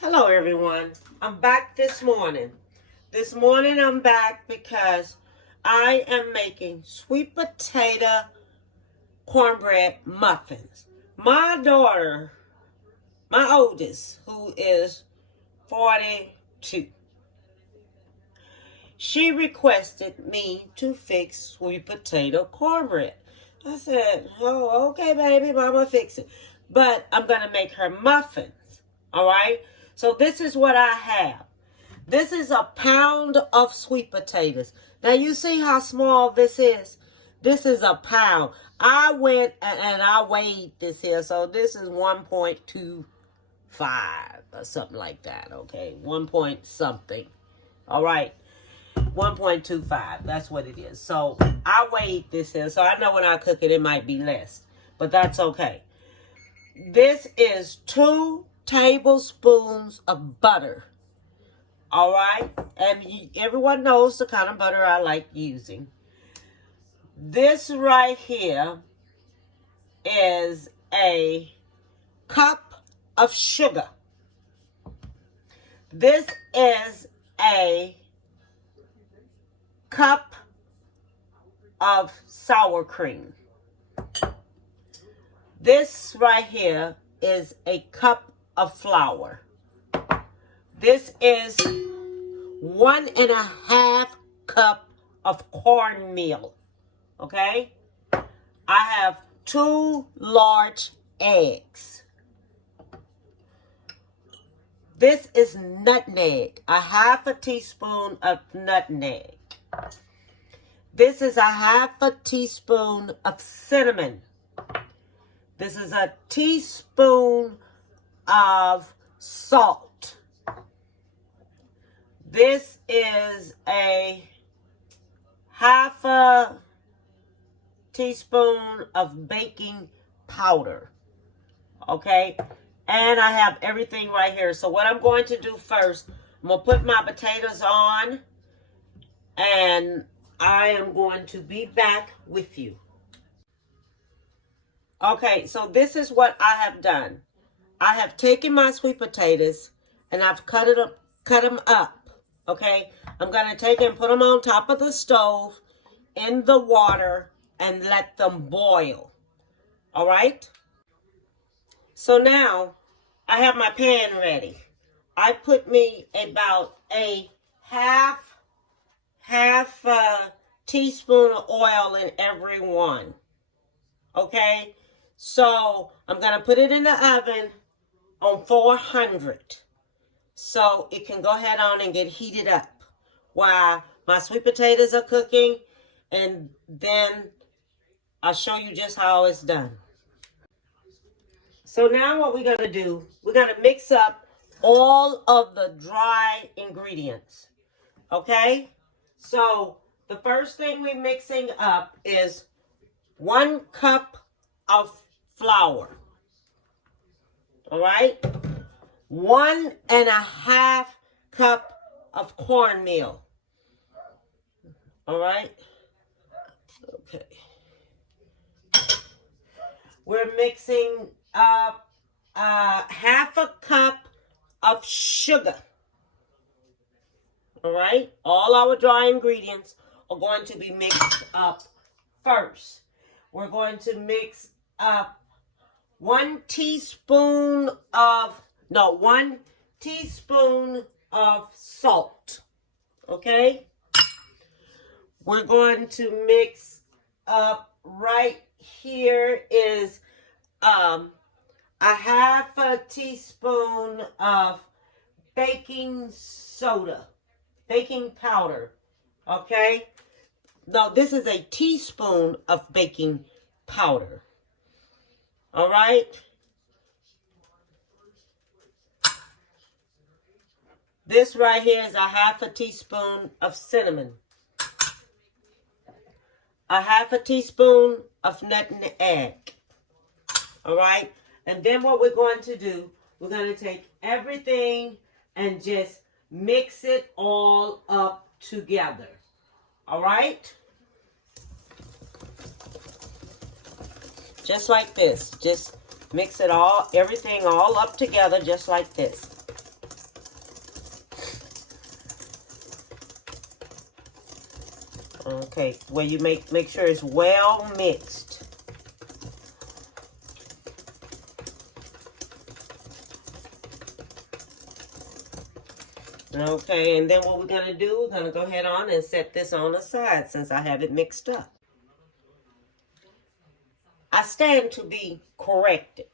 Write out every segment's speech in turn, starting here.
Hello everyone. I'm back this morning. This morning I'm back because I am making sweet potato cornbread muffins. My daughter, my oldest, who is 42, she requested me to fix sweet potato cornbread. I said, oh, okay, baby, mama, fix it. But I'm going to make her muffins, all right? So this is what I have. This is a pound of sweet potatoes. Now, you see how small this is? This is a pound. I went and I weighed this here. So this is 1.25 or something like that, okay? 1 point something. All right. 1.25. That's what it is. So I weighed this here. So I know when I cook it, it might be less. But that's okay. This is 2 tablespoons of butter. All right. And everyone knows the kind of butter I like using. This right here is a cup of sugar. This is a cup of sour cream. This right here is a cup of flour. This is 1.5 cup of cornmeal. Okay? I have 2 large eggs. This is nutmeg, 1/2 teaspoon of nutmeg. This is 1/2 teaspoon of cinnamon. This is a teaspoon of salt. This is a 1/2 teaspoon of baking powder. Okay? And I have everything right here. So what I'm going to do first, I'm going to put my potatoes on. And I am going to be back with you. Okay, so this is what I have done. I have taken my sweet potatoes and I've cut them up. Okay, I'm going to take and put them on top of the stove in the water and let them boil. All right. So now I have my pan ready. I put me about a half teaspoon of oil in every one. Okay. So I'm going to put it in the oven on 400. So it can go ahead on and get heated up while my sweet potatoes are cooking. And then I'll show you just how it's done. So now what we're going to do, we're going to mix up all of the dry ingredients. Okay? So the first thing we're mixing up is 1 cup of flour. All right? 1.5 cup of cornmeal. All right? Okay. We're mixing up 1/2 cup of sugar. All right? All our dry ingredients are going to be mixed up first. We're going to mix up 1 teaspoon of salt. Okay? We're going to mix up right here is 1/2 teaspoon of baking powder. Okay? No, this is a teaspoon of baking powder. All right? This right here is 1/2 teaspoon of cinnamon. 1/2 teaspoon of nutmeg. All right? And then what we're going to do, we're going to take everything and just mix it all up together. All right? Just like this. Just mix it all, everything all up together just like this. Okay, where you make sure it's well mixed. Okay, and then what we're going to do, we're going to go ahead on and set this on the side since I have it mixed up. I stand to be corrected.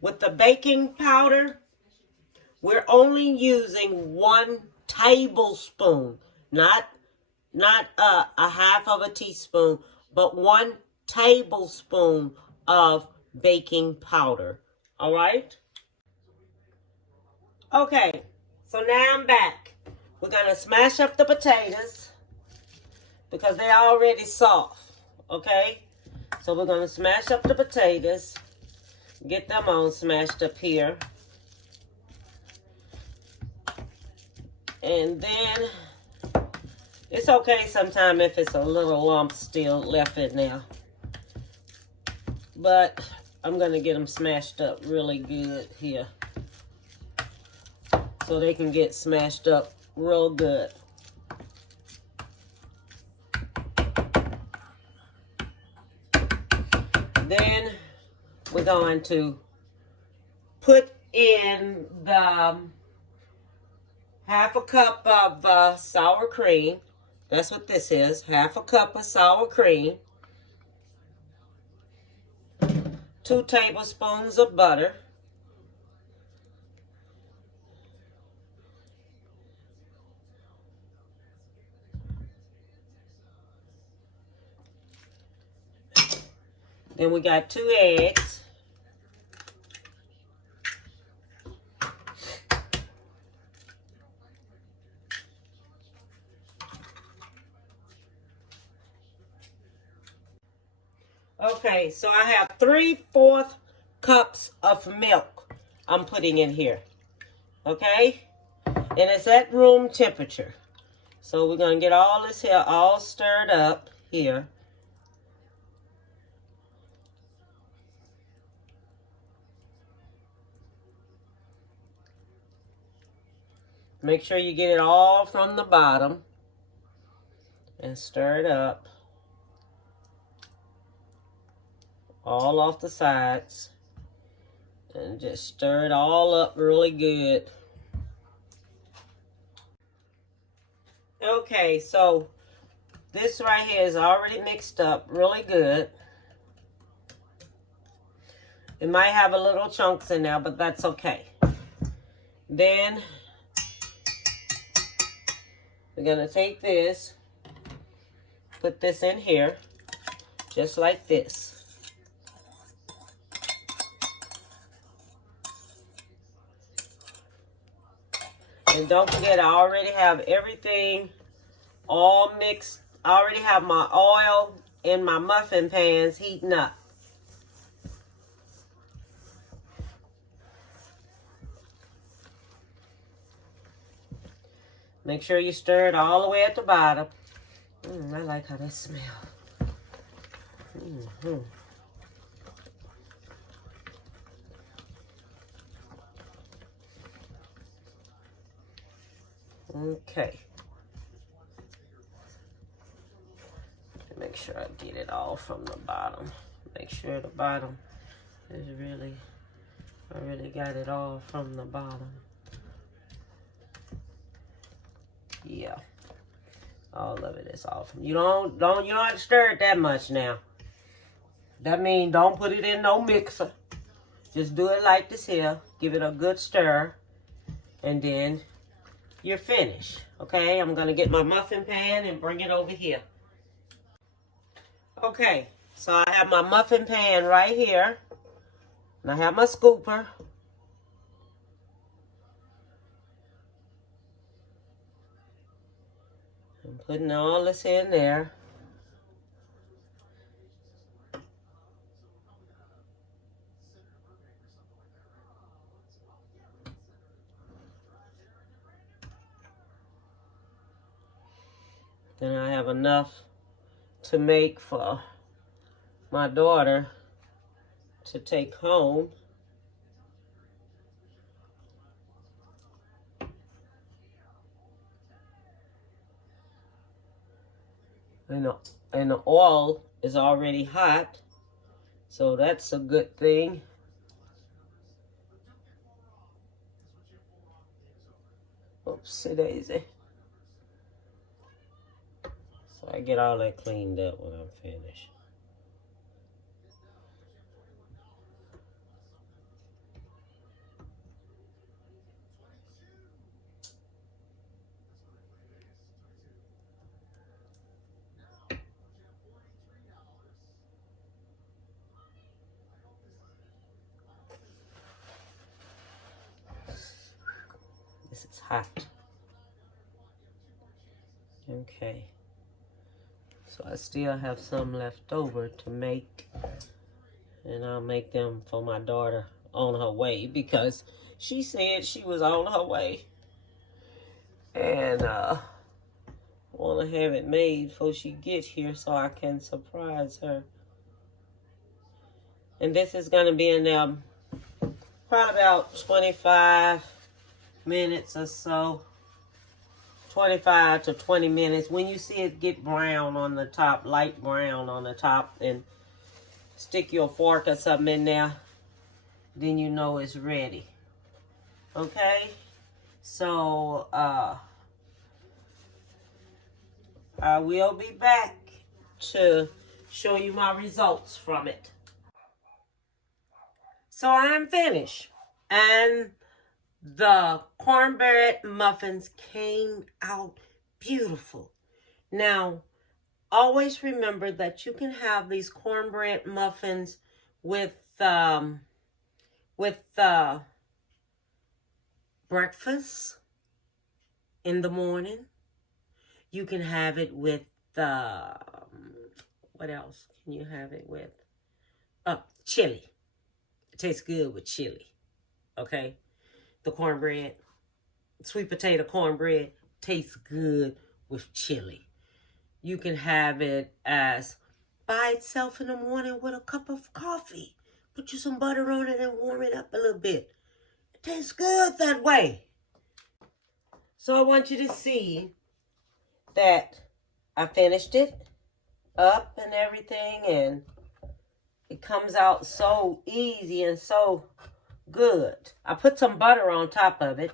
With the baking powder, we're only using 1 tablespoon, not a half of a teaspoon, but 1 tablespoon of baking powder. All right? Okay, so now I'm back. We're going to smash up the potatoes because they're already soft. Okay? So we're going to smash up the potatoes. Get them all smashed up here. And then it's okay sometimes if it's a little lump still left in there. But I'm going to get them smashed up really good here, so they can get smashed up real good. Then we're going to put in the half a cup of sour cream. That's what this is, half a cup of sour cream. 2 tablespoons of butter. Then we got 2 eggs. Okay, so I have 3/4 cups of milk I'm putting in here. Okay? And it's at room temperature. So we're going to get all this here all stirred up here. Make sure you get it all from the bottom and stir it up. All off the sides. And just stir it all up really good. Okay, so this right here is already mixed up really good. It might have a little chunks in there, but that's okay. Then we're going to take this, put this in here, just like this. And don't forget, I already have everything all mixed. I already have my oil in my muffin pans heating up. Make sure you stir it all the way at the bottom. I like how that smells. Okay. Make sure I get it all from the bottom. Make sure the bottom is really, I really got it all from the bottom. Yeah. All of it is all from, you don't have to stir it that much now. That means don't put it in no mixer. Just do it like this here. Give it a good stir. And then you're finished. Okay, I'm going to get my muffin pan and bring it over here. Okay, so I have my muffin pan right here. And I have my scooper. I'm putting all this in there. Then I have enough to make for my daughter to take home. And the oil is already hot. So that's a good thing. Oopsie daisy. So I get all that cleaned up when I'm finished. This is hot. Okay. So I still have some left over to make. And I'll make them for my daughter on her way because she said she was on her way. And I want to have it made before she gets here so I can surprise her. And this is going to be in probably about 25 minutes or so. 25 to 20 minutes. When you see it get brown on the top, light brown on the top, and stick your fork or something in there, then you know it's ready. Okay? So, I will be back to show you my results from it. So I'm finished. And the cornbread muffins came out beautiful. Now, always remember that you can have these cornbread muffins with breakfast in the morning. You can have it with what else can you have it with? Chili. It tastes good with chili. Okay? The cornbread, sweet potato cornbread, tastes good with chili. You can have it as by itself in the morning with a cup of coffee. Put you some butter on it and warm it up a little bit. It tastes good that way. So I want you to see that I finished it up and everything, and it comes out so easy and so good. I put some butter on top of it,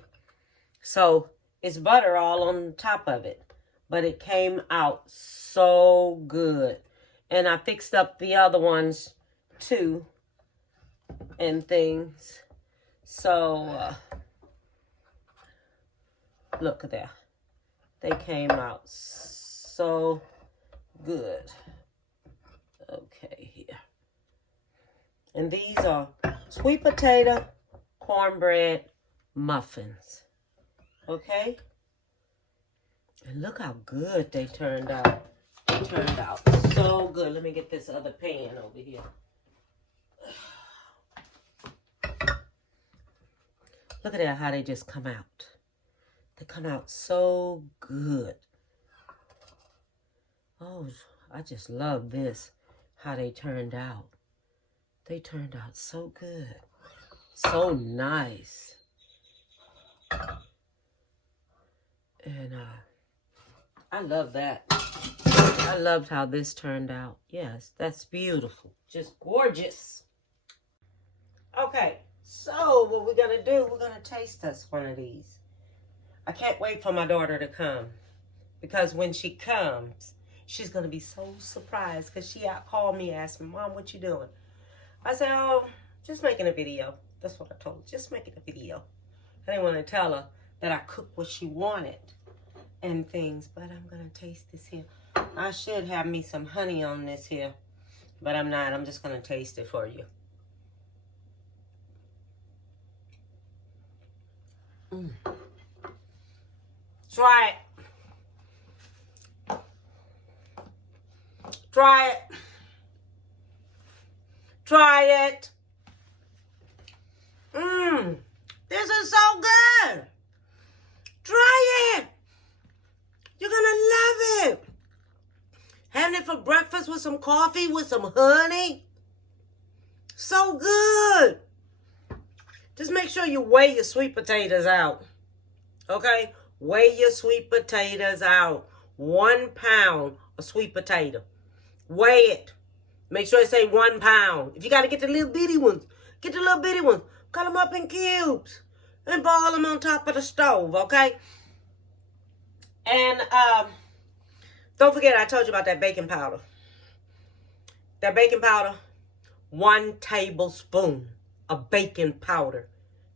so it's butter all on top of it, but it came out so good. And I fixed up the other ones too and things. So look at that. They came out so good. Okay, here. And these are sweet potato cornbread muffins. Okay? And look how good they turned out. They turned out so good. Let me get this other pan over here. Look at that, how they just come out. They come out so good. Oh, I just love this, how they turned out. They turned out so good. So nice. And I love that. I loved how this turned out. Yes, that's beautiful. Just gorgeous. Okay, so what we're going to do, we're going to taste us one of these. I can't wait for my daughter to come. Because when she comes, she's going to be so surprised. Because she called me asking, Mom, what you doing? I said, oh, just making a video. That's what I told her. Just making a video. I didn't want to tell her that I cooked what she wanted and things. But I'm going to taste this here. I should have me some honey on this here. But I'm not. I'm just going to taste it for you. Try it. Try it. Try it. This is so good. Try it. You're going to love it. Having it for breakfast with some coffee, with some honey. So good. Just make sure you weigh your sweet potatoes out. Okay? Weigh your sweet potatoes out. 1 pound a sweet potato. Weigh it. Make sure it say 1 pound. If you got to get the little bitty ones, get the little bitty ones. Cut them up in cubes and boil them on top of the stove, okay? And don't forget I told you about that baking powder. That baking powder, 1 tablespoon of baking powder,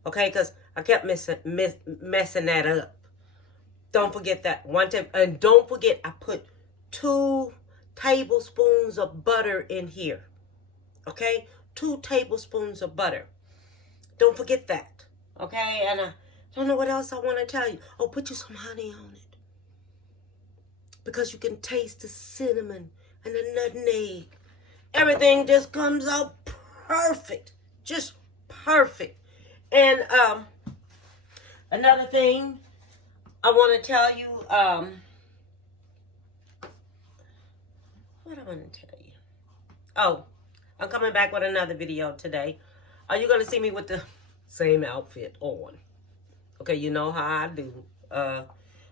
okay? Because I kept messing that up. Don't forget that. And don't forget I put 2 tablespoons of butter in here, okay? 2 tablespoons of butter. Don't forget that, okay? And I don't know what else I want to tell you. Oh, put you some honey on it, because you can taste the cinnamon and the nutmeg. Everything just comes out perfect, just perfect. And another thing I want to tell you, what I want to tell you. Oh, I'm coming back with another video today. Are you going to see me with the same outfit on? Okay, you know how I do. I'm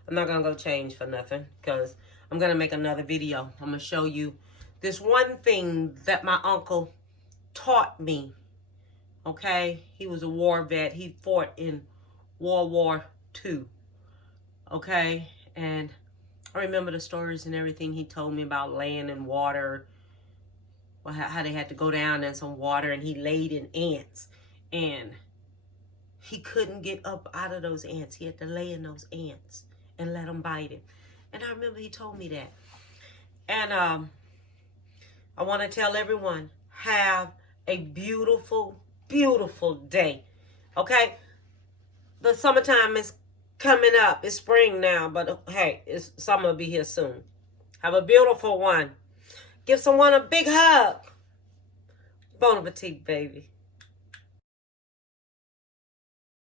not going to go change for nothing, because I'm going to make another video. I'm going to show you this one thing that my uncle taught me. Okay, he was a war vet. He fought in World War II. Okay, and I remember the stories and everything he told me about laying in water. Well, how they had to go down in some water, and he laid in ants. And he couldn't get up out of those ants. He had to lay in those ants and let them bite him. And I remember he told me that. And I want to tell everyone, have a beautiful, beautiful day. Okay? The summertime is coming up. It's spring now, but hey, summer will be here soon. Have a beautiful one. Give someone a big hug. Bon appetit, baby.